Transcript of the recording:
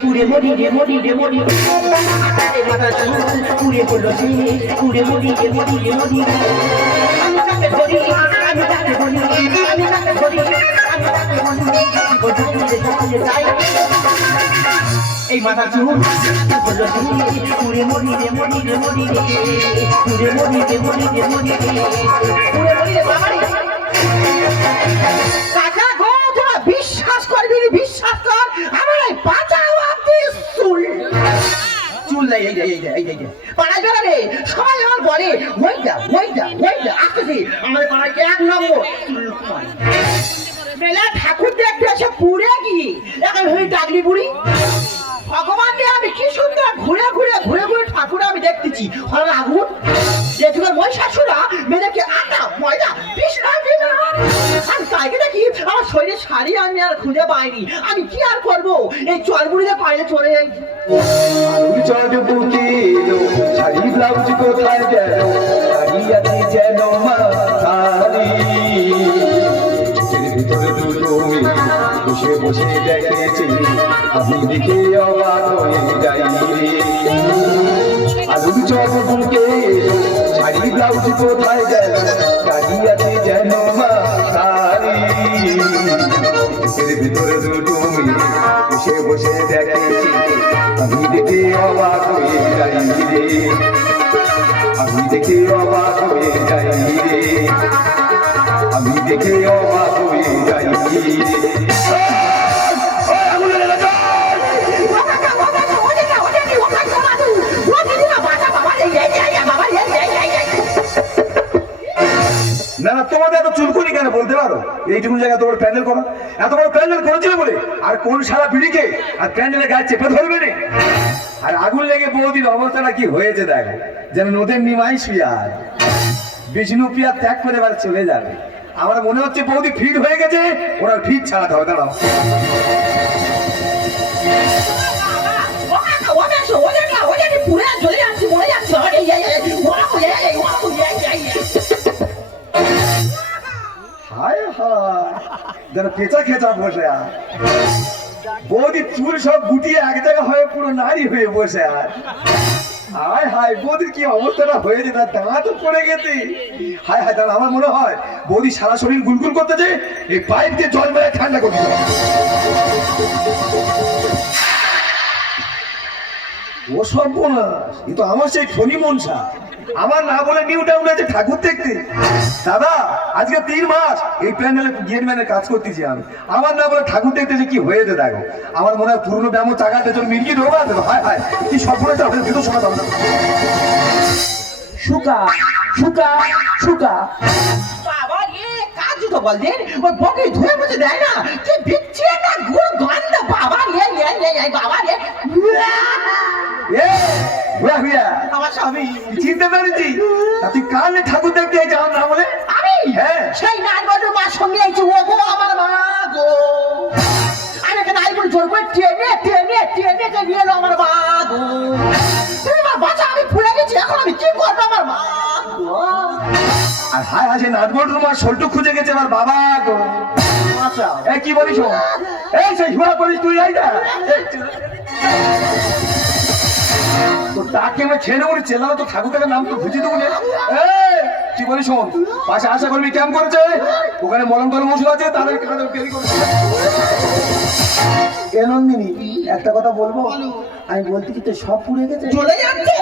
পুরে মরি রে মরি রে মরি মাথা পুরে হলো সে পুরে মরি রে মরি রে মরি আমি তাকে ধরি আমি তাকে ধরি আমি তাকে ধরি আমি তাকে ধরি বোঝাই রে যাই এই মাথা চুল হলো সে পুরে মরি রে মরি রে মরি রে পুরে মরি রে মরি রে মরি রে পুরে মরি রে বাবারে কাকা গো তোরা বিশ্বাস করবি না বিশ্বাস কর আমার এই বাঁচাও আপনি চুল নাই এই পাড়ায় বেড়া রে সবাই আমার বলে ওইটা আসতেছি আমাদের পাড়ায় এক নম্বর মেলা ঠাকুর দেখতে এসে পুড়ে গিয়ে এখন হয়ে ডাকলি বুড়ি ভগবানকে আমি কি সুন্দর ঘুরে ঠাকুর আমি দেখতেছি হলো আগুন যেগুলো মহিষাসুরা মেয়েদেরকে আটা ময়দা পিছনা আমি তাইকে দেখি আমার শরীরে শাড়ি আমি আর খুঁজে পাইনি আমি কি আর করবো এই চলবুড়িতে পাইলে চলে যাই শাড়ি ব্লাউজ কোথায় গেল শাড়ি আছে যেন ভিতরে দুটো বসে বসে দেখেছি আমি দেখে অবাক হয়ে যাই আলুর চপ বুকে শাড়ি ব্লাউজ কোথায় গেল শাড়ি আছে যেন ভিতরে দুটো বসে বসে দেখেছি আমি দেখে অবাক হয়ে যাই রে আমি দেখে অবাক হয়ে যাই রে আমি দেখে অবাক হয়ে যাই না না তোমাদের এত চুলকুনি কেন বলতে পারো এইটুকু জায়গায় তোমার প্যান্ডেল করো এত বড় প্যান্ডেল করেছিল বলে আর কোন সারা বিড়িকে আর প্যান্ডেলে গায়ে চেপে ধরবে না আর আগুন লেগে বৌদির অবস্থাটা কি হয়েছে দেখো যেন নদের নিমাই শুয়ার বিষ্ণু প্রিয়া ত্যাগ করে এবার চলে যাবে আমার মনে হচ্ছে বৌদি ফিট হয়ে গেছে ওরা ফিট ছাড়াতে হবে দাঁড়াও হায় হায় যেন পেঁচা খেচা বসে আর বৌদি চুল সব গুটিয়ে এক জায়গা হয়ে পুরো নারী হয়ে বসে আর হায় হায় বৌদির কি অবস্থাটা হয়েছে তার দাঁতও পড়ে গেছে হায় হায় তাহলে আমার মনে হয় বৌদি সারা শরীর গুলগুল করতেছে এই পাইপ দিয়ে জল মেরে ঠান্ডা করতে ও সর্বনাশ এ তো আমার সেই ফণি মনসা আমার না বলে নিউ টাউনে আছে ঠাকুর দেখতে দাদা আজকে 3 মাস এই প্যান্ডেলে গেটম্যানের কাজ করতেছি আমি আমার না বলে ঠাকুর দেখতেছি কি হয়েছে দেখো আমার মনে হয় পুরনো ব্যায়াম চাকাতে চল মির্গি ঢোকা দেবো হায় হায় কি সর্বনাশ হবে ভিতর শোনা যাবে শুকা বাবা রে কাজ তো বলছেন ওই বকে ধুয়ে মুছে দেয় না কি বিচ্ছে না গুড় গন্ধ বাবা রে বাবা রে আমার স্বামী চিনতে পেরেছি তুই কানে ঠাকুর দেখতে এই যাও না বলে আমি হ্যাঁ সেই নারগোর মার সঙ্গে আইছি ও গো আমার মা গো আমি এখানে আইবুল জোর করে টেনে নিয়ে এলো আমার মা গো তুমি মা বাঁচা আমি ভুলে গেছি এখন আমি কি করবো আমার মা গো আর হায় হায় নাটবট রুমার শোলটু খুঁজে গেছে আমার বাবা গো এই কি বলিস এই সেই হুয়া বলিস তুই আই না তো তাকে আমি ছেড়ে বলি চেলানো তো ঠাকুরের নাম তো বুঝি দেবো কি বলি শোন পাশে আশা করবি ক্যাম্প করেছে ওখানে মলম টলম ওষুধ আছে তাদের নন্দিনী একটা কথা বলবো আমি বলতে কি তো সব পুড়ে গেছে চলে যাচ্ছে